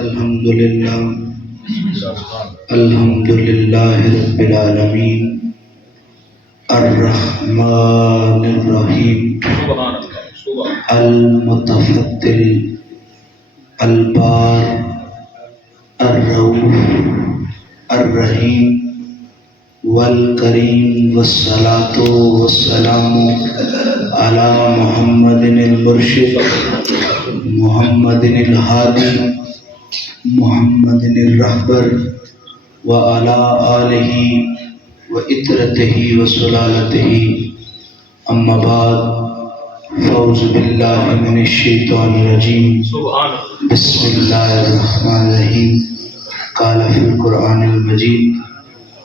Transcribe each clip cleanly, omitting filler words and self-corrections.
الحمدللہ رب العالمین الرحمن الرحیم المتفضل البار الرؤوف الرحیم والکریم والصلاة والسلام علی محمد المرشد محمد الہادی محمد الرہبر وعلی آلہ وعطرتہ وسلالتہ اما بعد فاعوذ باللہ من الشیطان الرجیم بسم اللہ الرحمن الرحیم قال فی القرآن المجید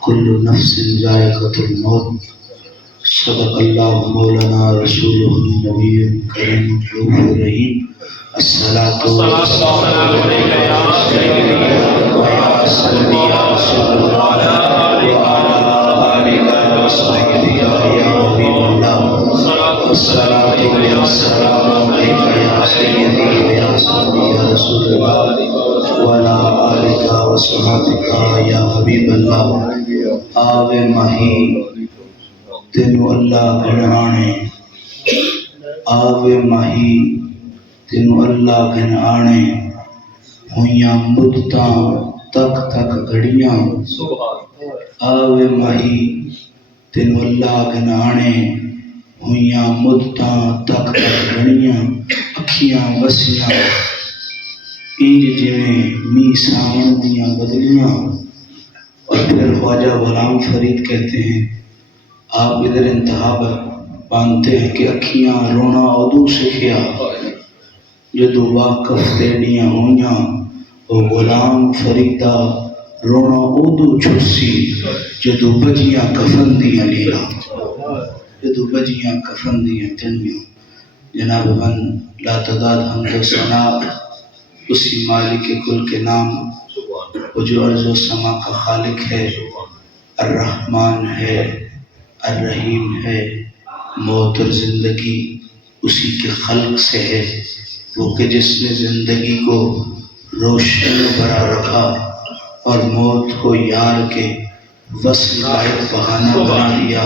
کل نفس ذائقۃ الموت صدق اللہ مولانا رسولہ النبی الکریم الرؤوف الرحیم الصلاۃ والسلام علیک یا سیدی ویا سیدی یا رسول اللہ وعلی آلک وصحبہ یا حبیب اللہ الصلاۃ والسلام علیک یا سیدی ویا سیدی یا رسول اللہ وعلی آلک وصحبہ یا حبیب اللہ آوے ماہی تینو اللہ گھنانے آوے ماہی تینو اللہ گھنانے ہویاں مدتاں تک تک گھڑیاں آوے ماہی تینو اللہ گھنانے ہویاں مدتاں تک تک گھڑیاں اکھیاں وسیاں انج جویں می ساون دیاں بدلیاں۔ اور پھر خواجہ غلام فرید کہتے ہیں آپ ادھر انتہا باندھتے ہیں کہ اکھیاں رونا ادو سکھیا جدو واقف تیڑیاں ہویاں او غلام فریدہ رونا ادو چھسی جدو بجیاں کفن دیاں لیلا جدو بجیاں کفن دیاں تنیاں۔ جناب من لا تعداد حمد و ثنا اسی مالک کل کے نام وہ جو ارض و سما کا خالق ہے، الرحمن ہے، الرحیم ہے، موت اور زندگی اسی کے خلق سے ہے، وہ کہ جس نے زندگی کو روشن برا رکھا اور موت کو یار کے وصل لائق بہانہ بنا لیا۔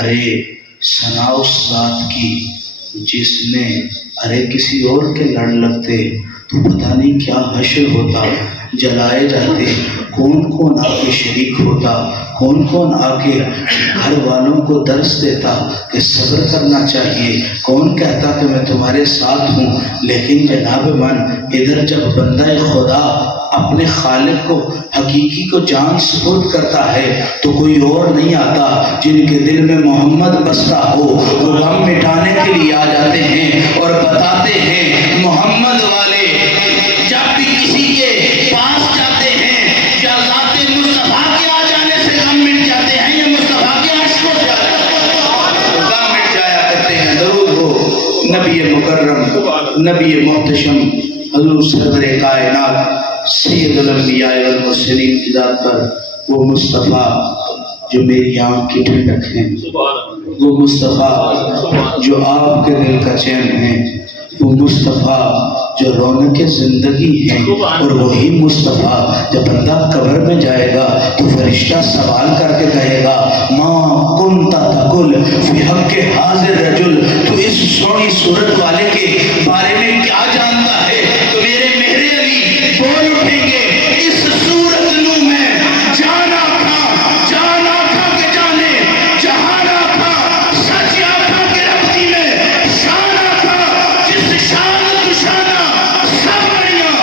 ارے ثنا اس ذات کی جس نے ارے کسی اور کے لڑ لگتے تو پتہ نہیں کیا حشر ہوتا، جلائے جاتے، کون کون آ کے شریک ہوتا، کون کون آ کے گھر والوں کو درس دیتا کہ صبر کرنا چاہیے، کون کہتا کہ میں تمہارے ساتھ ہوں۔ لیکن جناب من ادھر جب بندہ خدا اپنے خالق کو حقیقی کو جان سپرد کرتا ہے تو کوئی اور نہیں آتا۔ جن کے دل میں محمد بستا ہو وہ غم مٹانے کے لیے آ جاتے ہیں اور بتاتے ہیں محمد والے جب بھی کسی کے پاس جاتے ہیں یا ذات مصطفیٰ کے آ جانے سے غم مٹ جاتے ہیں یا مصطفیٰ کے عشق ہو جاتے ہیں غم مٹ جایا کرتے ہیں۔ درود ہو نبی مکرم نبی محتشم حضور سرور کائنات سید الانبیاء والمرسلین کی ذات پر، وہ مصطفیٰ جو میری آنکھ کی ٹھنڈک ہیں، وہ مصطفیٰ جو آپ کے دل کا چین ہے، وہ مصطفیٰ جو رونق زندگی ہے، اور وہی مصطفیٰ جب بندہ قبر میں جائے گا تو فرشتہ سوال کر کے کہے گا ما کنت تقل فی حق حاضر رجل، تو اس سونی صورت والے کے بارے میں کیا جانتا ہے؟ تو میرے مہر علی بول اٹھیں گے اس صورت نو میں جانا تھا کہ جانے جہانا تھا سچیا تھا کہ ربطی میں شانا تھا جس شان دشانا سب نیا۔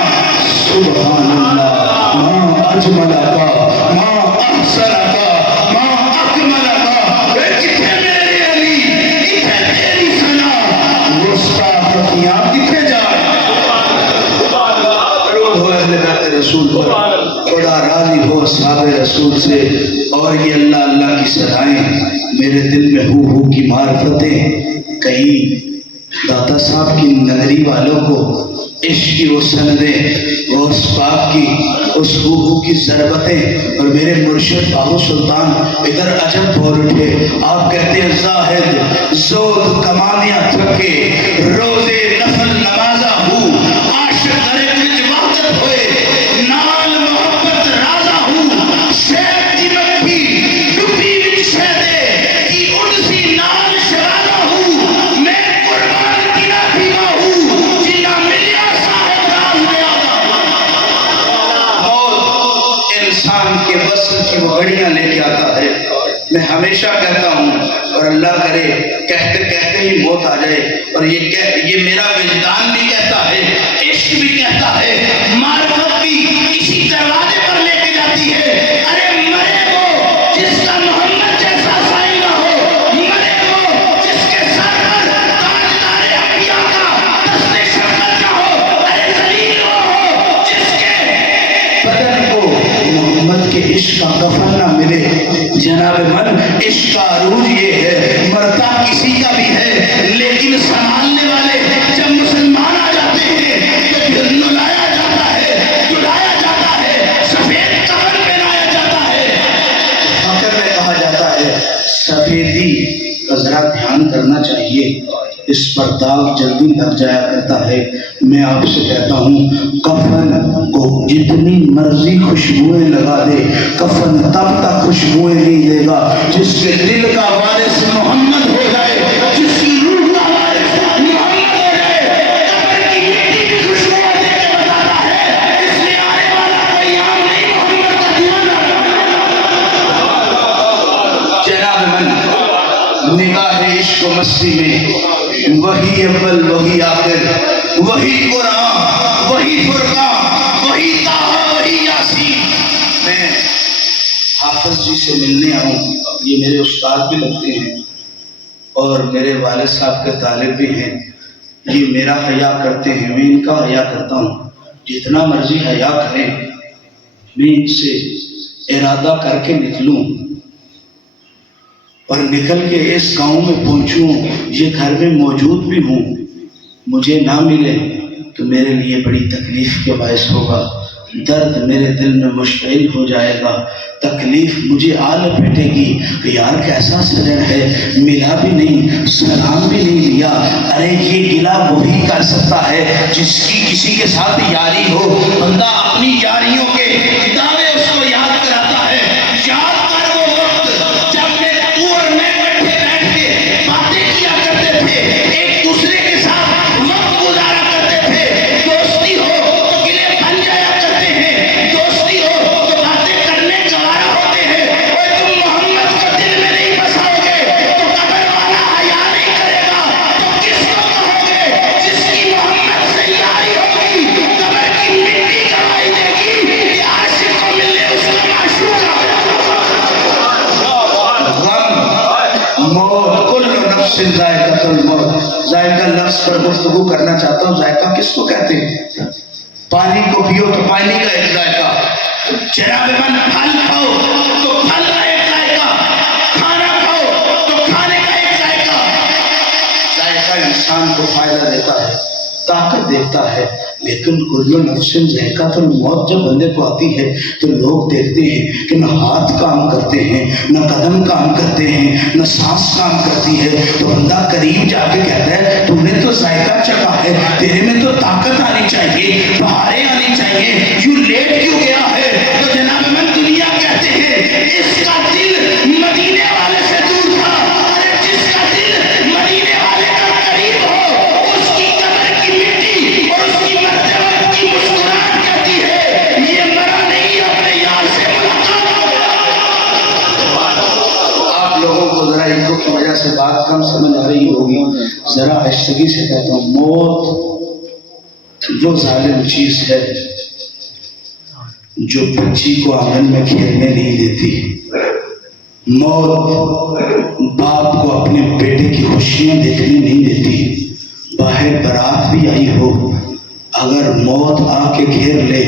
سبحان اللہ ما اجمل کا ما احسن کا ما اکمل کا، کتنے میرے علی کتنے تیری ثنا وسطا پتیاں کتنے جائے۔ درود ہو اہل بیت رسول پر، خدا راضی ہو اصحاب رسول سے، اور یہ اللہ اللہ کی صدائیں میرے دل میں ہو کی معرفتیں، کہیں داتا صاحب کی نگری والوں کو عشق کی وہ سندیں، غوث پاک کی اس ہو کی ضربتیں، اور میرے مرشد باہو سلطان ادھر عجب بول اٹھے۔ آپ کہتے ہیں زاہد زود کمانیاں تھکے روزے نفل نمازہ ہو عاشق غرق وچ وحدت ہوئے وقت وہ گھڑیاں لے کے آتا ہے. میں ہمیشہ کہتا ہوں اور اللہ کرے کہتے کہتے ہی موت آ جائے اور یہ میرا وجدان بھی کہتا ہے، عشق بھی کہتا ہے، معرفت بھی اسی دروازے پر لے کے جاتی ہے. ارے مرے وہ جس کا محمد جیسا سائل نہ ہو، مرے وہ جس کے سر پر تاجدار انبیاء کا دست شفقت نہ ہو، ارے ذلیل وہ ہو جس کے بدن کو محمد کے عشق کا کفن نہ ملے. جناب من عشق کا عروج یہ ہے، مرتا کسی کا بھی ہے لیکن سنبھالنے والے جب مسلمان آ جاتے ہیں تو پھر نلایا جاتا ہے، دلایا جاتا ہے، سفید کفن پہنایا جاتا ہے. فخر میں کہا جاتا ہے سفیدی کا ذرا دھیان کرنا چاہیے، اس پر داغ جلدی لگ جایا کرتا ہے. میں آپ سے کہتا ہوں کفن کو جتنی مرضی خوشبوئیں لگا دے، کفن تب تک خوشبوئیں نہیں دے گا جس کے دل کا وارث محمد ہو جائے، جس کی روح کا وارث محمد ہو جائے. قبر کی مٹی بھی خوشبو دے کے بتاتا ہے اس لیے آنے والا کوئی عام نہیں، محمد کا دیوانہ. جناب من نگاہ عشق و مستی میں وہی اول وہی آخر، وہی قرآن وہی فرقان وہی طٰہٰ وہی یاسین. میں حافظ جی سے ملنے آؤں، یہ میرے استاد بھی لگتے ہیں اور میرے والد صاحب کے طالب بھی ہیں. یہ میرا حیا کرتے ہیں، میں ان کا حیا کرتا ہوں. جتنا مرضی حیا کریں میں ان سے ارادہ کر کے نکلوں اور نکل کے اس گاؤں میں پہنچوں، یہ گھر میں موجود بھی ہوں، مجھے نہ ملے تو میرے لیے بڑی تکلیف کے باعث ہوگا. درد میرے دل میں مشتعل ہو جائے گا، تکلیف مجھے آ لپیٹے گی کہ یار کیسا سجن ہے، ملا بھی نہیں، سلام بھی نہیں لیا. ارے یہ گلہ وہی کر سکتا ہے جس کی کسی کے ساتھ یاری ہو. بندہ اپنی یاریوں کے دعوے اس کو یاد کراتا ہے. یاد کر وہ وقت جب میں تو اور میں کٹھے بیٹھ کے باتیں کیا کرتے تھے، ایک دوسرے کے ساتھ وقت گزارا کرتے تھے. دوستی ہو تو گلے بن جایا کرتے ہیں، دوستی ہو تو باتیں کرنے گوارا ہوتے ہیں. اور تم محمد کو دل میں نہیں بساؤ گے تو قبر والا حیا نہیں کرے گا تو کس کو کہو گے؟ جس کی محمد سے یاری ہوگی قبر کی مٹی گواہی دے گی کہ عاشق کو ملے اس کا معشوق موت. کل نفس ذائقۃ الموت. ذائقہ لفظ پر گفتگو کرنا چاہتا ہوں. ذائقہ کس کو کہتے ہیں؟ پانی کو پیو تو پانی کا ایک ذائقہ، جناب من پھل کھاؤ تو پھل کا ایک ذائقہ، کھانا کھاؤ تو کھانے کا ایک ذائقہ. ذائقہ انسان کو فائدہ دیتا ہے، طاقت دیتا ہے، لیکن کل نفس ذائقۃ الموت جب بندے کو آتی ہے تو لوگ دیکھتے ہیں کہ نہ ہاتھ کام کرتے ہیں، نہ قدم کام کرتے ہیں، نہ سانس کام کرتی ہے. تو بندہ قریب جا کے کہتا ہے تو نے تو ذائقہ چکھا ہے، تیرے میں تو طاقت آنی چاہیے، بہاریں آنی چاہیے، یوں لیٹ کیوں گیا ہے؟ تو جناب من دنیا کہتے ہیں اس کا دل مدینے والے سے دور تھا. ارے جس کا دل مدینے والے کا قریب ہو اس کی قبر کی مٹی اور اس کی مرتے وقت کی مسکراہٹ کہتی ہے یہ مرا نہیں، اپنے یار سے ملاقات ہو. آپ لوگوں کو ذرا ان کی وجہ سے بات کم سمجھ آ رہی ہوگی، ذرا آہستگی سے کہتا ہوں. موت وہ ظالم چیز ہے جو بچی کو آنگن میں کھیلنے نہیں دیتی. موت باپ کو اپنے بیٹے کی خوشیاں دیکھنے نہیں دیتی. باہر برات بھی آئی ہو، اگر موت آ کے گھیر لے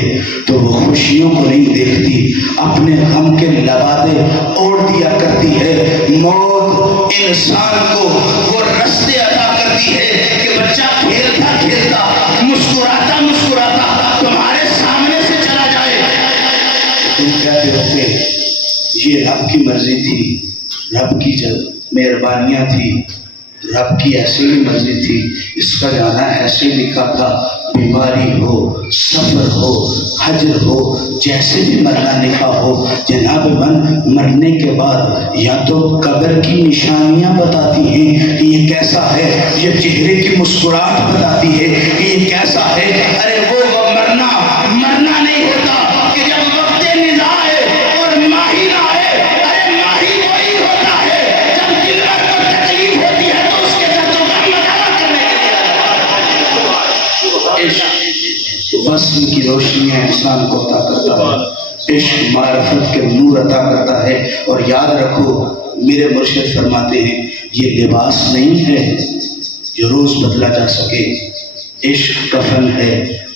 تو وہ خوشیوں کو نہیں دیکھتی، اپنے غم کے لبادے اوڑھ دیا کرتی ہے. موت انسان کو وہ رستے عطا کرتی ہے کہ بچہ کھیلتا کھیلتا مسکراتا مسکراتا تمہارے سامنے سے چلا جائے. تم کہتے ہو کہ یہ رب کی مرضی تھی، رب کی مہربانیاں تھی، رب کی ایسی بھی مرضی تھی، اس کا جانا ایسے لکھا تھا. بیماری ہو، سفر ہو، حجر ہو، جیسے بھی مرنا لکھا ہو. جناب من مرنے کے بعد یا تو قبر کی نشانیاں بتاتی ہیں کہ یہ کیسا ہے، یہ چہرے کی مسکراہٹ بتاتی ہے کہ یہ کیسا ہے. ارے وہ مرنا نہیں ہوتا کہ جب وقت نزاع ہے اور ماہی نہ حسن کی روشنیاں انسان کو عطا کرتا ہے، عشق معرفت کے نور عطا کرتا ہے۔ اور یاد رکھو میرے مرشد فرماتے ہیں یہ لباس نہیں ہے جو روز بدلا جا سکے، عشق کفن ہے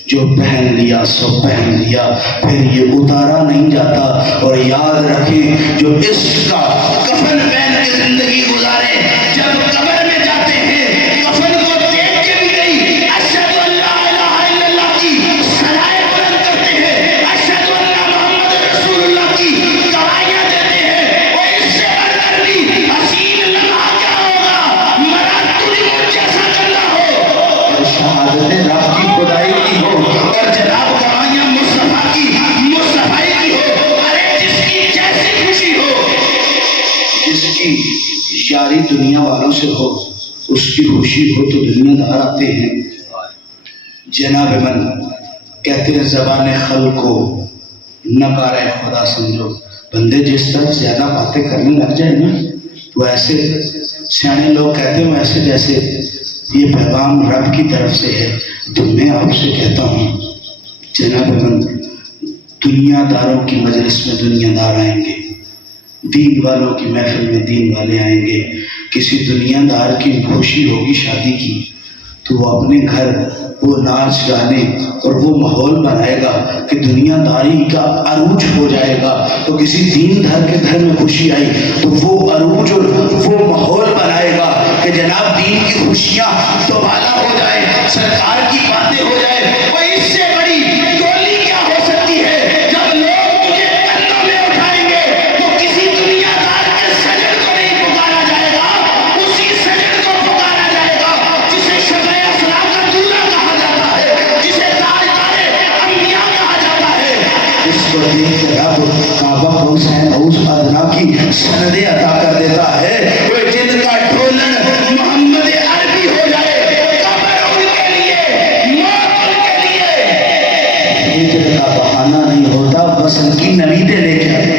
جو پہن لیا سو پہن لیا، پھر یہ اتارا نہیں جاتا۔ اور یاد رکھیں جو عشق کا کفن پہن کے زندگی گزارے، جب قبر میں جاتے ہیں کفن کو دیکھ کے بھی نہیں اشہد ان لا الہ الا اللہ کی صلائے بلند کرتے ہیں، اشہد ان محمد رسول اللہ کی گواہیاں دیتے ہیں۔ اور اس سے بڑھ کر بھی حسین لمحہ کیا ہوگا، مرا تجھ کو جیسا کرنا ہو اور شہادت رب کی خدائی کی ہو اور جناب گواہیاں مصطفیٰ کی مصطفائی کی ہو۔ ارے جس کی جیسی خوشی ہو، جس کی یاری دنیا والوں سے ہو، اس کی خوشی ہو تو دنیا دار آتے ہیں۔ جناب من کہتے ہیں زبان خلق کو نکارہ خدا سمجھو، بندے جس طرح زیادہ باتیں کرنے لگ جائیں نا تو ایسے سیانے لوگ کہتے ہیں ایسے جیسے یہ پیغام رب کی طرف سے ہے۔ تو میں آپ سے کہتا ہوں جناب من دنیا داروں کی مجلس میں دنیا دار آئیں گے، دین والوں کی محفل میں دین والے آئیں گے۔ کسی دنیا دار کی خوشی ہوگی شادی کی تو وہ اپنے گھر وہ ناچ گانے اور وہ ماحول بنائے گا کہ دنیا داری کا عروج ہو جائے گا۔ تو کسی دین دار کے گھر میں خوشی آئی تو وہ عروج اور وہ ماحول بنائے گا کہ جناب دین کی خوشیاں دوبالا ہو جائے، سرکار کی باتیں ہو جائے۔ اور اس سے بڑی ڈولی کیا ہو سکتی ہے جب لوگ مجھے کندھوں میں اٹھائیں گے تو کسی دنیا دار کے سجن کو نہیں پکارا جائے گا، اسی سجن کو پکارا جائے گا جسے شفیع اسرا کا دولہا کہا جاتا ہے، جسے تاجدار انبیاء کہا جاتا ہے، جس کو دیکھ کے رب کعبہ حسین اوس ادنا کی سندیں عطا کر دیتا ہے۔ وہ جن کا ڈھولن محمد عربی ہو جائے، قبر ان کے لیے، موت ان کے لیے ہجر کا بہانہ نہیں ہوتا، بس ان کی نویدیں لے کے آتے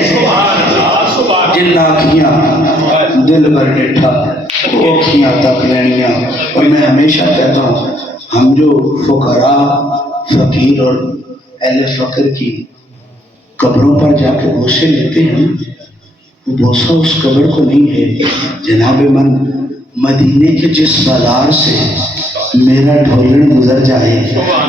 جن آنکھیاں دل بھر ڈٹھا اوکھیاں تک لینیاں۔ اور میں ہمیشہ کہتا ہوں ہم جو فقراء فقیر اور اہل فقر کی قبروں پر جا کے بوسے لیتے ہیں وہ بوسہ اس قبر کو نہیں ہے۔ جناب من مدینے کے جس بازار سے میرا ڈھولن گزر جائے،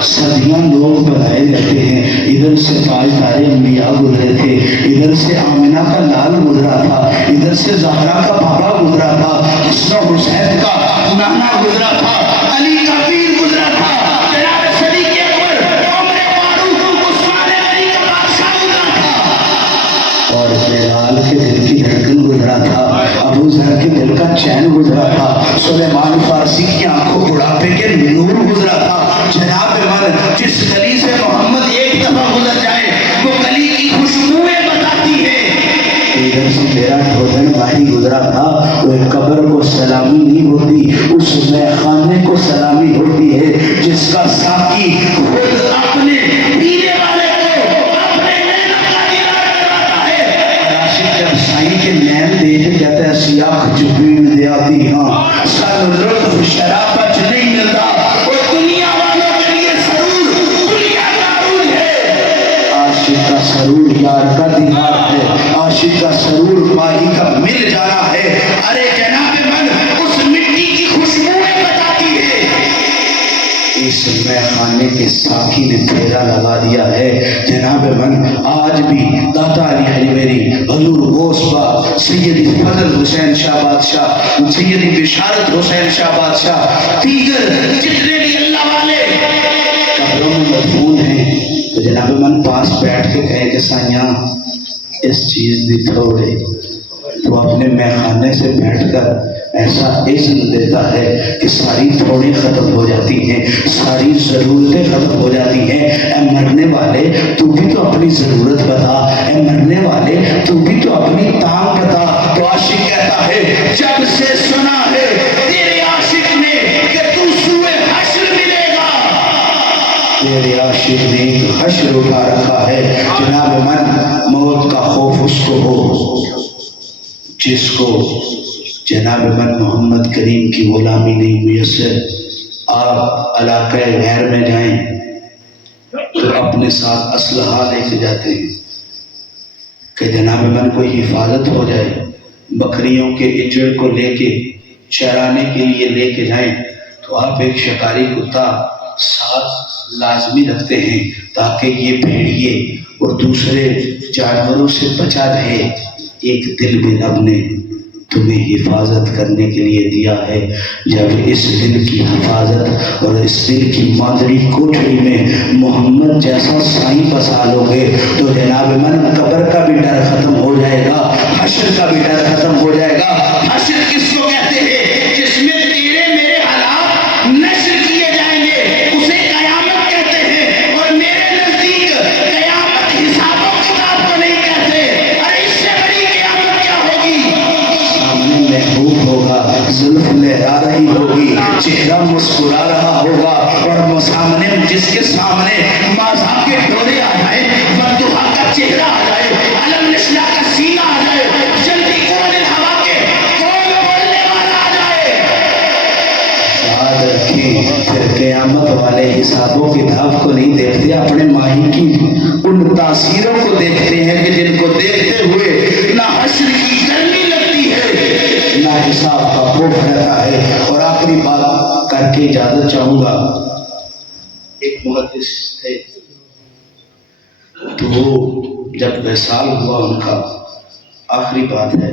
صدیاں لوگ بلائے رہتے ہیں، ادھر سے تاجدار انبیاء گزرے تھے، ادھر سے آمنہ کا لال گزرا تھا، ادھر سے زہرا کا بابا گزرا تھا، حسن و حسین کا نانا گزرا تھا، علی کا پیر گزرا تھا، جناب صدیق اکبر عمر فاروق عثمان غنی کا بادشاہ گزرا تھا، اور بلال کے دل کی دھڑکن گزرا تھا، ابو ذر کے دل کا چین گزرا تھا، سلیمان فارسی کی آنکھوں بڑھاپے کے نور گزرا تھا۔ جناب من جس گلی سے محمد ایک دفعہ گزر جائے وہ گلی کی خوشبوئیں بتاتی ہے ادھر سے میرا ڈھولن بھائی گزرا تھا۔ وہ ایک قبر کو سلامی نہیں ہوتی، اس میخانے کو سلامی ہوتی ہے جس کا ساقی خود اپنے پینے والے کو اپنے نینہ کا دیدار کرواتا ہے۔ عاشق جب سائیں کے نین دیکھ کہتا ہے سیاہ جبین دے آتی ہاں سن لطف شرابت نہیں ملتا، اور دنیا والوں کے لیے سرور دنیا کا عروج ہے۔ عاشق کا سرور یار کا دیدار ہے، عاشق کا سرور ماہی کا مل جانا ہے۔ ارے جناب من اس مٹی کی خوشبوئیں بتاتی ہے، اس میخانے کے ساقی نے پھیرا لگا دیا ہے۔ جناب من آج بھی داتا علی حجویری، حضور غوث پاک، سیدی فضل حسین شاہ بادشاہ، سیدی بشارت حسین شاہ بادشاہ، دیگر جتنے بھی اللہ والے قبروں میں مدفون ہیں تو جناب من پاس بیٹھ کے کہے کہ سائیاں اس چیز دی تھوڑے تو اپنے میخانے سے بیٹھ کر ایسا اذن دیتا ہے کہ ساری تھوڑی ختم ہو جاتی ہیں، ساری ضرورتیں ختم ہو جاتی ہیں۔ اے مرنے والے تو بھی تو اپنی ضرورت بتا، اے مرنے والے تو بھی تو اپنی تام بتا۔ تو عاشق کہتا ہے جب سے سنا ہے تیرے عاشق نے کہ تو سوئے حشر ملے گا، تیرے عاشق نے ایک حشر اٹھا رکھا ہے۔ جناب من موت کا خوف اس کو ہو جس کو جناب من محمد کریم کی غلامی نہیں میسر۔ آپ علاقہ غیر میں جائیں، تو اپنے ساتھ اسلحہ لے کے جاتے ہیں کہ جناب من کوئی حفاظت ہو جائے، بکریوں کے اجڑ کو لے کے چرانے کے لیے لے کے جائیں تو آپ ایک شکاری کتا ساتھ لازمی رکھتے ہیں تاکہ یہ بھیڑیے اور دوسرے جانوروں سے بچا رہے۔ ایک دل بھی رب نے تمہیں حفاظت کرنے کے لیے دیا ہے، جب اس دل کی حفاظت اور اس دل کی مادری کوٹھری میں محمد جیسا سائیں بسا لو گے تو جناب من قبر کا بھی ڈر ختم ہو جائے گا، حشر کا بھی ڈر ختم ہو جائے گا۔ حشر کس کو کہتے ہیں؟ جس میں تیرے میرے حالات نشر کیے جائیں گے، اسے قیامت کہتے ہیں، اور میرے نزدیک قیامت حساب و کتاب کو نہیں کہتے۔ ارے اس سے بڑی قیامت کیا ہوگی؟ سامنے محبوب ہوگا، زلف لہرا رہی ہوگی، چہرہ مسکرا رہا ہوگا، اور سامنے جس کے سامنے ماضا کے ڈورے آ جائے، بددعا کا چہرہ آ جائے، علم نشلا کا سینہ آ جائے، جلدی قرآن ہوا کے کون بولنے والا آ جائے، یاد رکھیں پھر قیامت والے حساب و کتاب کو نہیں دیکھتے، اپنے ماہی کی ان تاثیروں کو دیکھتے ہیں کہ جن کو دیکھتے ہوئے نہ حشر کی گرمی لگتی ہے نہ حساب کا خوف رہتا ہے۔ اور آخری بات کر کے اجازت چاہوں گا، ایک محدث تھے تو وہ جب وصال ہوا ان کا، آخری بات ہے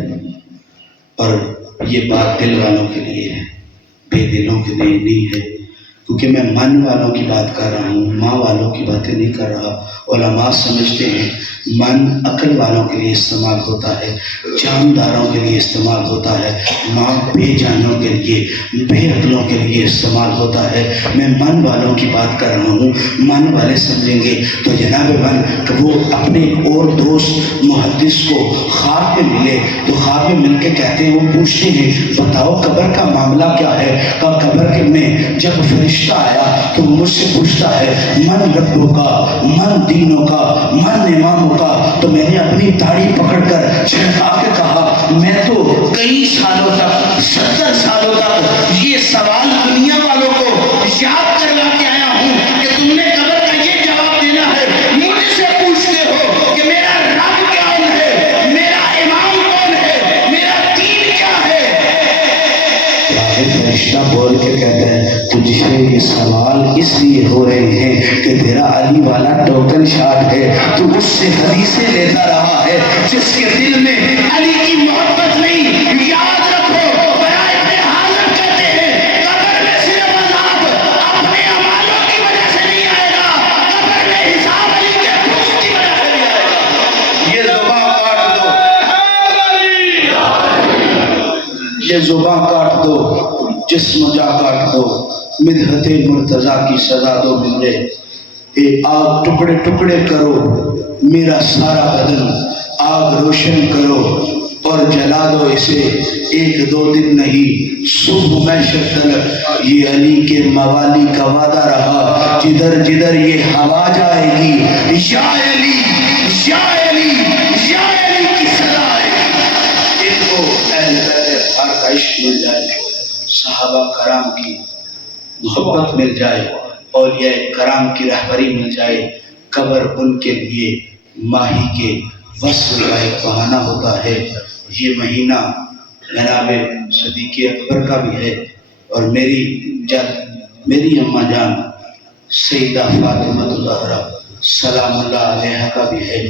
اور یہ بات دل والوں کے لیے ہے، بے دلوں کے لیے نہیں ہے، کیونکہ میں من والوں کی بات کر رہا ہوں، ماں والوں کی باتیں نہیں کر رہا۔ علماء سمجھتے ہیں من عقل والوں کے لیے استعمال ہوتا ہے، جانداروں کے لیے استعمال ہوتا ہے، ماں بے جانوں کے لیے، بے عقلوں کے لیے استعمال ہوتا ہے۔ میں من والوں کی بات کر رہا ہوں، من والے سمجھیں گے تو جناب من کہ وہ اپنے اور دوست محدث کو خواب میں ملے تو خواب میں مل کے کہتے ہیں، وہ پوچھتے ہیں بتاؤ قبر کا معاملہ کیا ہے؟ اور قبر کے میں جب فرشتہ آیا تو مجھ سے پوچھتا ہے من ربوں کا، من دینوں کا، من اماموں کا، تو میں نے اپنی داڑھی پکڑ کر چھڑکا کے کہا میں تو کئی سالوں تک، 70 سالوں تک یہ سوال دنیا والوں کو یاد کروا کے آیا ہوں کہ تم نے قبر کا یہ جواب دینا ہے، مجھ سے پوچھتے ہو کہ میرا رب کون ہے، میرا امام کون ہے، میرا دین کیا ہے؟ فرشتہ بول کے کہتا ہے تجھ سے یہ سوال اس لیے ہو رہے ہیں کہ تیرا علی والا ٹوکن شاٹ ہے، تو اس سے حدیثیں لیتا رہا ہے، جس کے دل میں علی کی محبت نہیں۔ یاد رکھو برائے ابن حازم کہتے ہیں قبر میں صرف عذاب اپنے اعمالوں کی وجہ سے نہیں آئے گا، قبر میں حساب علی کے حسن کی وجہ سے نہیں آئے گا۔ یہ زبان کاٹ دو، یہ زبان کاٹ دو، جسم جا کاٹ دو، مدحت مرتضیٰ کی سزا دو مجھے، اے آگ ٹکڑے ٹکڑے کرو میرا سارا بدن، آگ روشن کرو اور جلا دو اسے، ایک دو دن نہیں صبح میں شدت، یہ علی کے موالی کا وعدہ رہا، جدھر جدھر یہ ہوا جائے گی یا علی یا علی یا علی کی صدا آئے گی۔ ان کو اہل بیت ہر کا عشق مل جائے، صحابہ کرام کی محبت مل جائے، اولیاء کرام کی رہبری مل جائے، قبر ان کے لیے ماہی کے وصل کا ایک بہانہ ہوتا ہے۔ یہ مہینہ جناب صدیق اکبر کا بھی ہے اور میری اماں جان سیدہ فاطمہ الزہرا سلام اللہ علیہ کا بھی ہے۔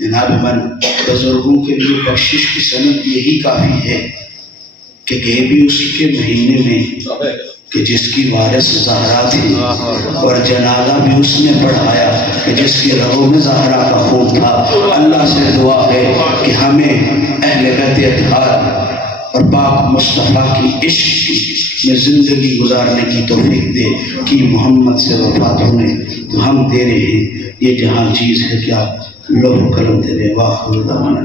جناب من بزرگوں کے لیے بخشش کی سند یہی کافی ہے کہ گئے بھی اس کے مہینے میں کہ جس کی وارث زہرا تھی، اور جنازہ بھی اس نے پڑھایا کہ جس کی رگوں میں زہرا کا خون تھا۔ اللہ سے دعا ہے کہ ہمیں اہل بیت اطہار اور پاک مصطفیٰ کی عشق میں زندگی گزارنے کی توفیق دے کہ محمد سے وفات ہونے تو ہم دے رہے ہیں، یہ جہاں چیز ہے کیا لوح قلم دے دے۔ واخر دعوانا